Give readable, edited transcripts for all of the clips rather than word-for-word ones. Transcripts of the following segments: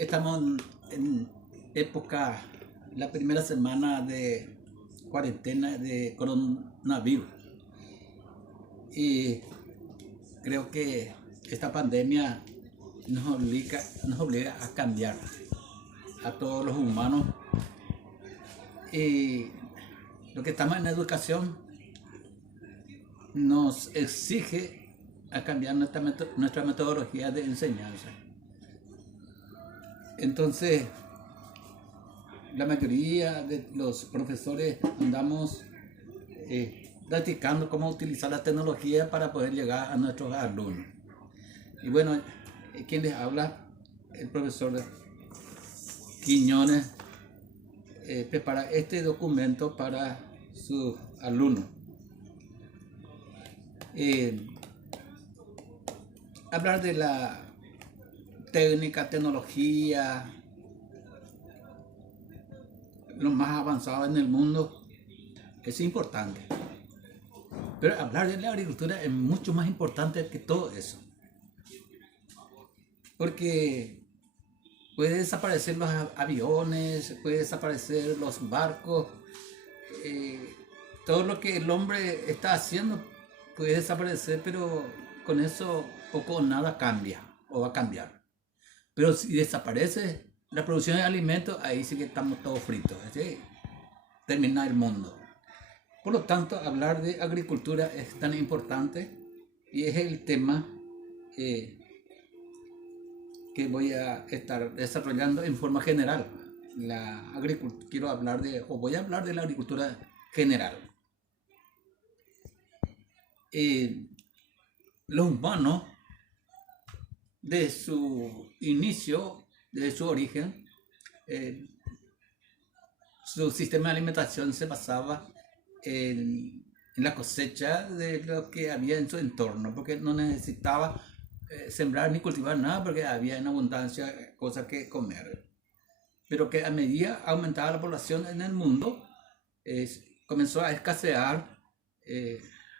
Estamos en época, la primera semana de cuarentena de coronavirus y creo que esta pandemia nos obliga a cambiar a todos los humanos y lo que estamos en educación nos exige a cambiar nuestra metodología de enseñanza. Entonces, la mayoría de los profesores andamos practicando cómo utilizar la tecnología para poder llegar a nuestros alumnos. Y bueno, quien les habla, el profesor Quiñones, prepara este documento para sus alumnos. Hablar de la técnica, tecnología, lo más avanzado en el mundo, es importante. Pero hablar de la agricultura es mucho más importante que todo eso. Porque puede desaparecer los aviones, puede desaparecer los barcos, todo lo que el hombre está haciendo puede desaparecer, pero con eso poco o nada cambia o va a cambiar. Pero si desaparece la producción de alimentos, ahí sí que estamos todos fritos, ¿sí? Termina el mundo. Por lo tanto, hablar de agricultura es tan importante y es el tema que voy a estar desarrollando en forma general. Voy a hablar de la agricultura general. Los humanos, de su inicio, de su origen, su sistema de alimentación se basaba en la cosecha de lo que había en su entorno, porque no necesitaba sembrar ni cultivar nada porque había en abundancia cosas que comer. Pero que a medida aumentaba la población en el mundo, comenzó a escasear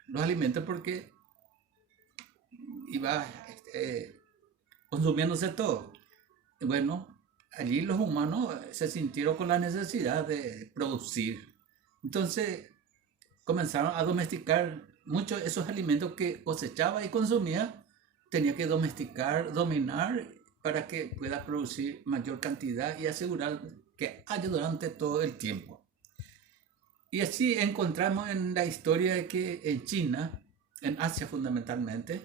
los alimentos porque iba consumiéndose todo. Y bueno, allí los humanos se sintieron con la necesidad de producir. Entonces comenzaron a domesticar muchos de esos alimentos que cosechaba y consumía. Tenía que domesticar, dominar para que pueda producir mayor cantidad y asegurar que haya durante todo el tiempo. Y así encontramos en la historia de que en China, en Asia fundamentalmente,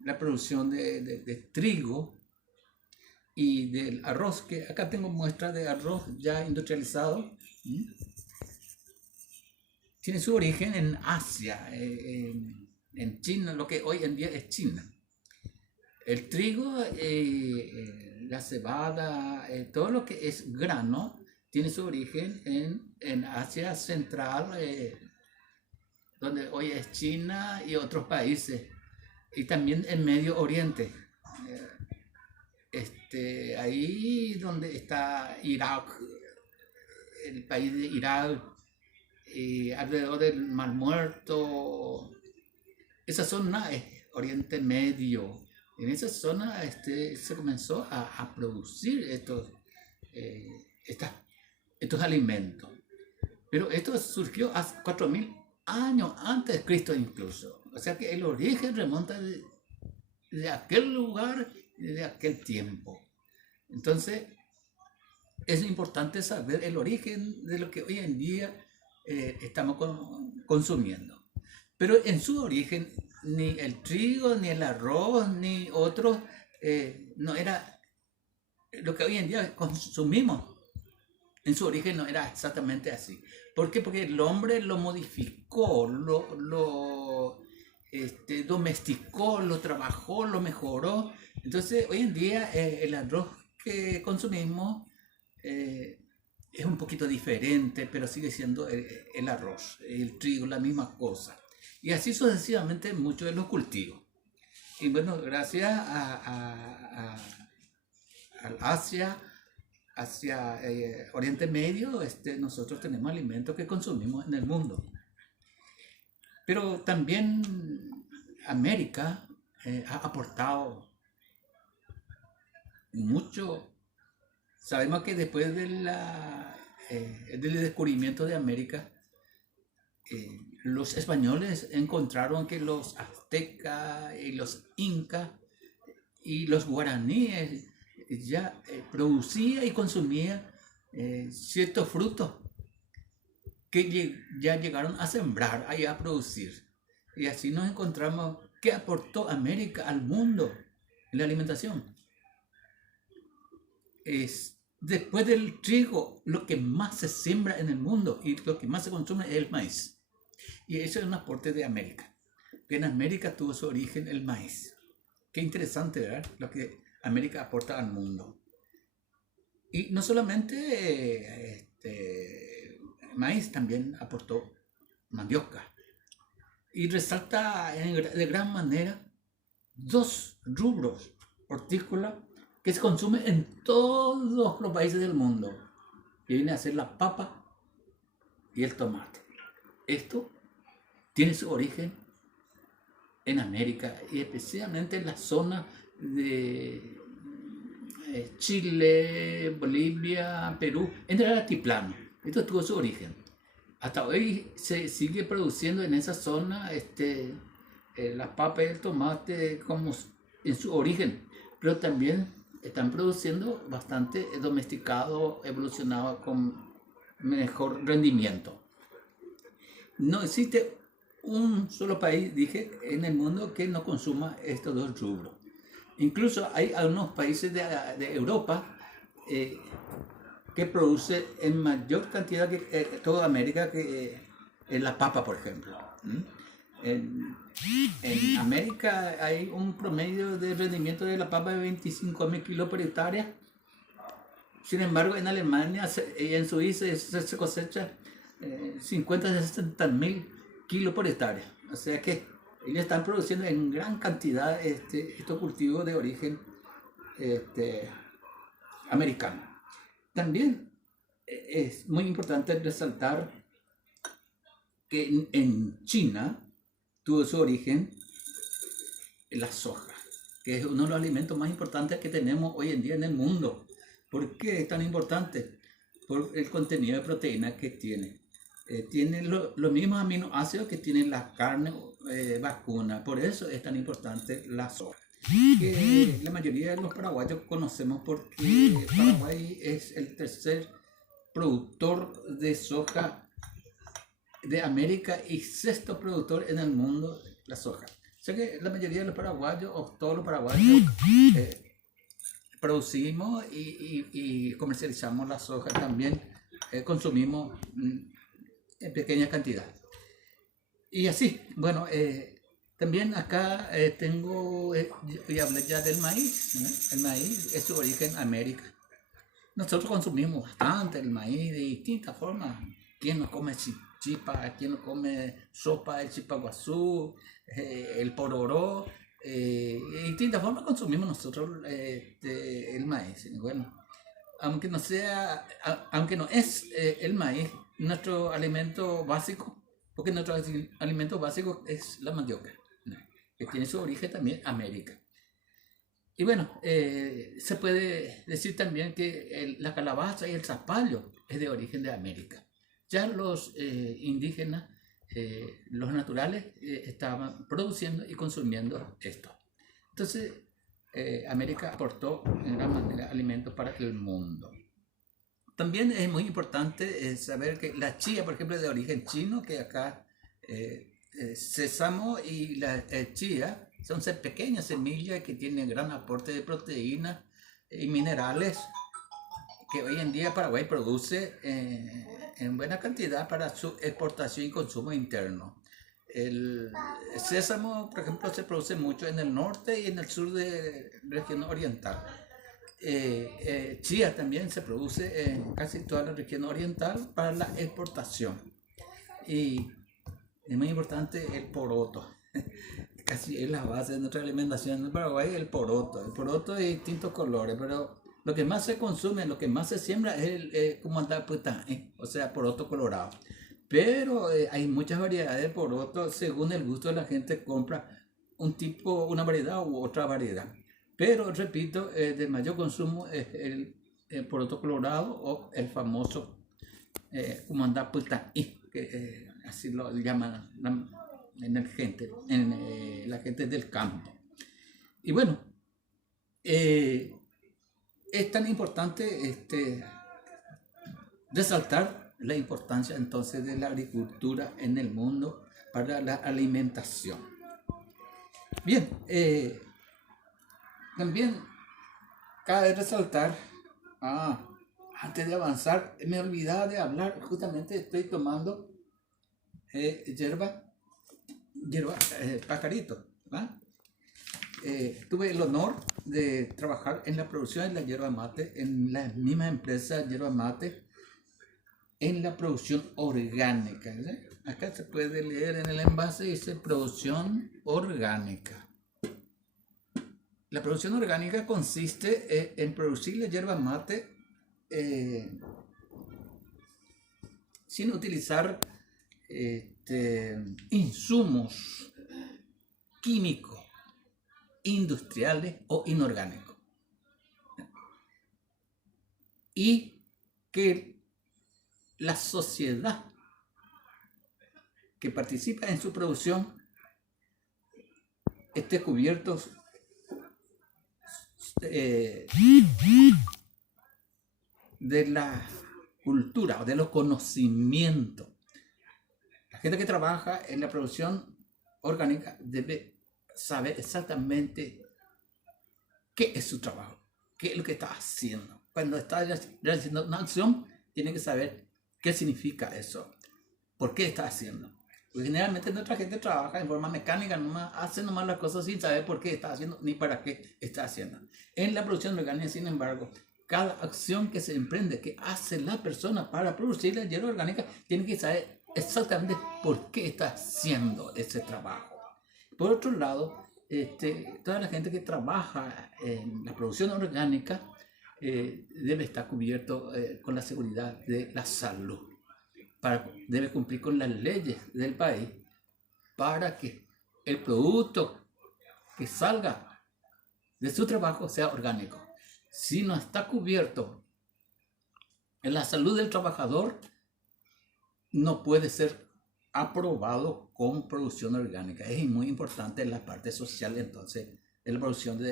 la producción de trigo y del arroz, que acá tengo muestras de arroz ya industrializado, tiene su origen en Asia, en China, lo que hoy en día es China. El trigo, la cebada, todo lo que es grano, tiene su origen en Asia Central, donde hoy es China y otros países, y también en Medio Oriente. Ahí donde está Irak, el país de Irak, alrededor del Mar Muerto, esa zona es Oriente Medio. En esa zona se comenzó a producir estos alimentos. Pero esto surgió hace 4000 años antes de Cristo incluso. O sea que el origen remonta de aquel lugar y de aquel tiempo. Entonces, es importante saber el origen de lo que hoy en día estamos consumiendo. Pero en su origen, ni el trigo, ni el arroz, ni otros, no era lo que hoy en día consumimos. En su origen no era exactamente así. ¿Por qué? Porque el hombre lo modificó, lo domesticó, lo trabajó, lo mejoró. Entonces, hoy en día el arroz que consumimos es un poquito diferente, pero sigue siendo el arroz, el trigo, la misma cosa. Y así sucesivamente muchos de los cultivos. Y bueno, gracias a Asia, hacia Oriente Medio, nosotros tenemos alimentos que consumimos en el mundo. Pero también América ha aportado mucho. Sabemos que después del descubrimiento de América, los españoles encontraron que los aztecas y los incas y los guaraníes ya producía y consumía ciertos frutos que ya llegaron a sembrar, a producir. Y así nos encontramos que aportó América al mundo en la alimentación. Después del trigo, lo que más se siembra en el mundo y lo que más se consume es el maíz. Y eso es un aporte de América. Que en América tuvo su origen el maíz. Qué interesante, ¿verdad? Lo que América aporta al mundo. Y no solamente maíz, también aportó mandioca. Y resalta de gran manera dos rubros hortícolas que se consumen en todos los países del mundo, que viene a ser la papa y el tomate. Esto tiene su origen en América y especialmente en la zona de Chile, Bolivia, Perú, en el altiplano. Esto tuvo su origen. Hasta hoy se sigue produciendo en esa zona la papa y el tomate como en su origen, pero también están produciendo bastante domesticado, evolucionado con mejor rendimiento. No existe un solo país, dije, en el mundo que no consuma estos dos rubros. Incluso hay algunos países de Europa que produce en mayor cantidad que toda América, que la papa, por ejemplo. En América hay un promedio de rendimiento de la papa de 25.000 kilos por hectárea. Sin embargo, en Alemania y en Suiza se cosecha 50 a 60.000 kilos por hectárea. O sea que ellos están produciendo en gran cantidad estos cultivos de origen americano. También es muy importante resaltar que en China tuvo su origen la soja, que es uno de los alimentos más importantes que tenemos hoy en día en el mundo. ¿Por qué es tan importante? Por el contenido de proteína que tiene. Tiene los mismos aminoácidos que tiene la carne vacuna. Por eso es tan importante la soja, que la mayoría de los paraguayos conocemos porque Paraguay es el tercer productor de soja de América y sexto productor en el mundo de la soja. O sea que la mayoría de los paraguayos, o todos los paraguayos, producimos y comercializamos la soja. También consumimos en pequeña cantidad. Y así, bueno, también acá tengo, y hablé ya del maíz, ¿no? El maíz es su origen América. Nosotros consumimos bastante el maíz de distintas formas. ¿Quién no come chipa? ¿Quién no come sopa de chipaguazú? El pororó. De distintas formas consumimos nosotros el maíz. Bueno, aunque no es el maíz nuestro alimento básico, porque nuestro alimento básico es la mandioca, ¿no? Que tiene su origen también América. Y bueno, se puede decir también que la calabaza y el zapallo es de origen de América. Ya los indígenas, los naturales, estaban produciendo y consumiendo esto. Entonces, América aportó en gran manera alimentos para el mundo. También es muy importante saber que la chía, por ejemplo, es de origen chino, que acá sésamo y la chía son pequeñas semillas que tienen gran aporte de proteínas y minerales que hoy en día Paraguay produce en buena cantidad para su exportación y consumo interno. El sésamo, por ejemplo, se produce mucho en el norte y en el sur de la región oriental. Chía también se produce en casi toda la región oriental para la exportación. Y es muy importante el poroto. Casi es la base de nuestra alimentación en Paraguay, el poroto. El poroto de distintos colores, pero lo que más se consume, lo que más se siembra es el comandaputá, o sea, poroto colorado. Pero hay muchas variedades de poroto, según el gusto de la gente compra un tipo, una variedad u otra variedad. Pero, repito, de mayor consumo es el poroto colorado o el famoso Kumanda Putaí, que así lo llaman la gente del campo. Y bueno, es tan importante resaltar la importancia entonces de la agricultura en el mundo para la alimentación. Bien, también cabe resaltar, antes de avanzar, me olvidaba de hablar, justamente estoy tomando hierba pajarito, ¿va? Tuve el honor de trabajar en la producción de la yerba mate, en la misma empresa yerba mate, en la producción orgánica, ¿sí? Acá se puede leer en el envase, dice producción orgánica. La producción orgánica consiste en producir la yerba mate sin utilizar insumos químicos, industriales o inorgánicos. Y que la sociedad que participa en su producción esté cubierto de la cultura o de los conocimientos. La gente que trabaja en la producción orgánica debe saber exactamente qué es su trabajo, qué es lo que está haciendo. Cuando está realizando una acción, tiene que saber qué significa eso, por qué está haciendo. Porque generalmente nuestra gente trabaja en forma mecánica, hace nomás las cosas sin saber por qué está haciendo ni para qué está haciendo. En la producción orgánica, sin embargo, cada acción que se emprende, que hace la persona para producir la hierba orgánica, tiene que saber exactamente por qué está haciendo ese trabajo. Por otro lado, toda la gente que trabaja en la producción orgánica debe estar cubierto con la seguridad de la salud. Debe cumplir con las leyes del país para que el producto que salga de su trabajo sea orgánico. Si no está cubierto en la salud del trabajador, no puede ser aprobado con producción orgánica. Es muy importante la parte social, entonces, de la producción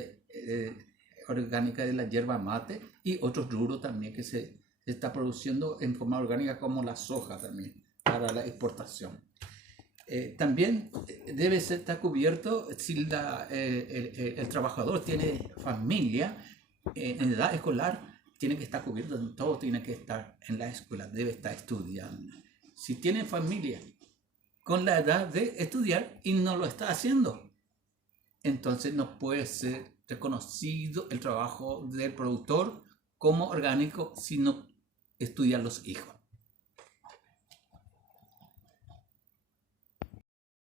orgánica de la yerba mate y otros rubros también que se está produciendo en forma orgánica, como la soja también, para la exportación. También debe estar cubierto si el trabajador tiene familia en edad escolar, tiene que estar cubierto, todo tiene que estar en la escuela, debe estar estudiando. Si tiene familia con la edad de estudiar y no lo está haciendo, entonces no puede ser reconocido el trabajo del productor como orgánico si no estudian los hijos.